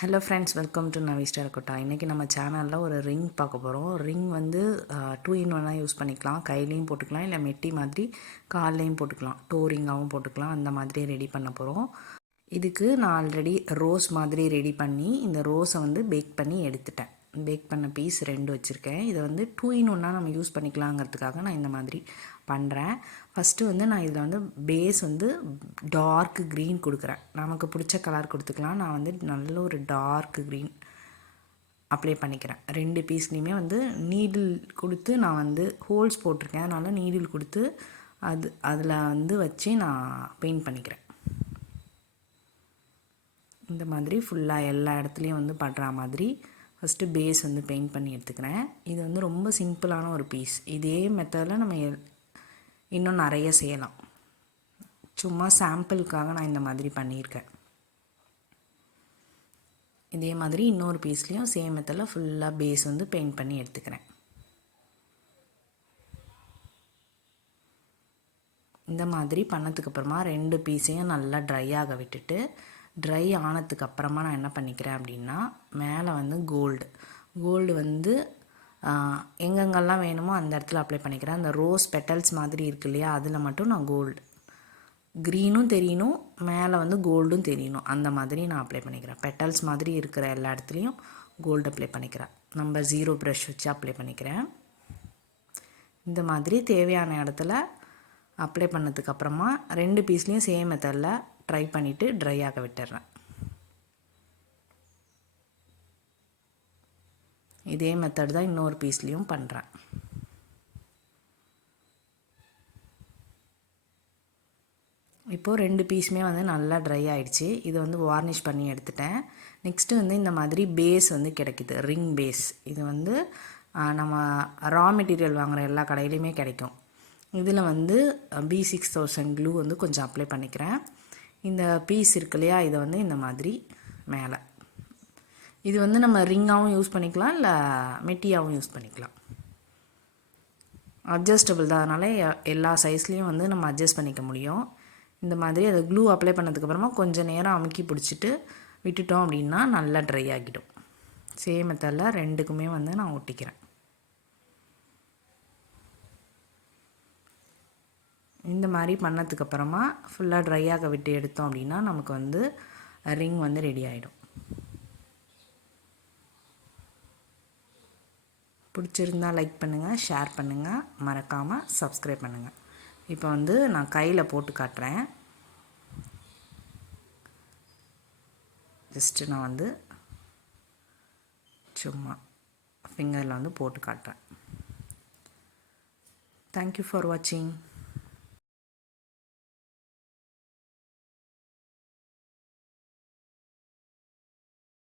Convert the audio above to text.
Hello friends, welcome to Navi terracotta. இன்றைக்கி நம்ம சேனலில் ஒரு ரிங் பார்க்க போகிறோம். ரிங் வந்து 2-in-1 யூஸ் பண்ணிக்கலாம். கையிலையும் போட்டுக்கலாம், இல்லை மெட்டி மாதிரி கால்லையும் போட்டுக்கலாம். டோரிங்காகவும் போட்டுக்கலாம். அந்த மாதிரி ரெடி பண்ண போகிறோம். இதுக்கு நான் ஆல்ரெடி ரோஸ் மாதிரி ரெடி பண்ணி இந்த ரோஸை வந்து பேக் பண்ணி எடுத்துட்டேன். பேக் பண்ண பீஸ் 2 வச்சுருக்கேன். இதை வந்து 2-in-1 நம்ம யூஸ் பண்ணிக்கலாங்கிறதுக்காக நான் இந்த மாதிரி பண்ணுறேன். ஃபஸ்ட்டு வந்து நான் இதில் வந்து பேஸ் வந்து டார்க் க்ரீன் கொடுக்குறேன். நமக்கு பிடிச்ச கலர் கொடுத்துக்கலாம். நான் வந்து நல்ல ஒரு டார்க் க்ரீன் அப்ளை பண்ணிக்கிறேன். 2 பீஸ்லேயுமே வந்து நீடில் கொடுத்து நான் வந்து ஹோல்ஸ் போட்டிருக்கேன். அதனால் நீடில் கொடுத்து அதில் வந்து வச்சு நான் பெயிண்ட் பண்ணிக்கிறேன். இந்த மாதிரி ஃபுல்லாக எல்லா இடத்துலையும் வந்து பண்ணுற மாதிரி ஃபஸ்ட்டு பேஸ் வந்து பெயிண்ட் பண்ணி எடுத்துக்கிறேன். இது வந்து ரொம்ப சிம்பிளான ஒரு பீஸ். இதே மெத்தடில் நம்ம இன்னும் நிறைய செய்யலாம். சும்மா சாம்பிளுக்காக நான் இந்த மாதிரி பண்ணியிருக்கேன். இதே மாதிரி இன்னொரு பீஸ்லேயும் சேம் மெத்தடில் ஃபுல்லாக பேஸ் வந்து பெயிண்ட் பண்ணி எடுத்துக்கிறேன். இந்த மாதிரி பண்ணதுக்கப்புறமா 2 பீஸையும் நல்லா ட்ரை ஆக விட்டுட்டு, ட்ரை ஆனதுக்கப்புறமா நான் என்ன பண்ணிக்கிறேன் அப்படின்னா, மேலே வந்து கோல்டு வந்து எங்கெங்கெல்லாம் வேணுமோ அந்த இடத்துல அப்ளை பண்ணிக்கிறேன். அந்த ரோஸ் பெட்டல்ஸ் மாதிரி இருக்கு இல்லையா, அதில் மட்டும் நான் கோல்டு க்ரீனும் தெரியணும், மேலே வந்து கோல்டும் தெரியணும். அந்த மாதிரி நான் அப்ளை பண்ணிக்கிறேன். பெட்டல்ஸ் மாதிரி இருக்கிற எல்லா இடத்துலையும் கோல்டு அப்ளை பண்ணிக்கிறேன். நம்ம 0 ப்ரஷ் வச்சு அப்ளை பண்ணிக்கிறேன். இந்த மாதிரி தேவையான இடத்துல அப்ளை பண்ணதுக்கப்புறமா 2 பீஸ்லேயும் சேம் மெத்தடில் ட்ரை பண்ணிவிட்டு ட்ரை ஆக விட்டுடுறேன். இதே மெத்தட் தான் இன்னொரு பீஸ்லேயும் பண்ணுறேன். இப்போது 2 பீஸுமே வந்து நல்லா ட்ரை ஆகிடுச்சு. இது வந்து வார்னிஷ் பண்ணி எடுத்துட்டேன். நெக்ஸ்ட்டு வந்து இந்த மாதிரி பேஸ் வந்து கிடைக்குது, ரிங் பேஸ். இது வந்து நம்ம ரா மெட்டீரியல் வாங்குகிற எல்லா கடையிலையுமே கிடைக்கும். இதில் வந்து B6000 க்ளூ வந்து கொஞ்சம் அப்ளை பண்ணிக்கிறேன். இந்த பீஸ் இருக்கு இல்லையா, இதை வந்து இந்த மாதிரி மேலே, இது வந்து நம்ம ரிங்காகவும் யூஸ் பண்ணிக்கலாம், இல்லை மெட்டியாகவும் யூஸ் பண்ணிக்கலாம். அட்ஜஸ்டபிள் தான், அதனால் எல்லா சைஸ்லேயும் வந்து நம்ம அட்ஜஸ்ட் பண்ணிக்க முடியும். இந்த மாதிரி அதை க்ளூ அப்ளை பண்ணதுக்கப்புறமா கொஞ்சம் நேரம் அமுக்கி பிடிச்சிட்டு விட்டுட்டோம் அப்படின்னா நல்லா ட்ரை ஆகிடும். சேம் மெத்தடில் 2க்குமே வந்து நான் ஒட்டிக்கிறேன். இந்த மாதிரி பண்ணதுக்கப்புறமா ஃபுல்லாக ட்ரை ஆக விட்டு எடுத்தோம் அப்படின்னா நமக்கு வந்து ரிங் வந்து ரெடி ஆகிடும். பிடிச்சிருந்தா லைக் பண்ணுங்கள், ஷேர் பண்ணுங்கள், மறக்காமல் சப்ஸ்கிரைப் பண்ணுங்கள். இப்போ வந்து நான் கையில் போட்டு காட்டுறேன். ஜஸ்ட்டு நான் வந்து சும்மா ஃபிங்கரில் வந்து போட்டு காட்டுறேன். தேங்க்யூ ஃபார் வாட்சிங்.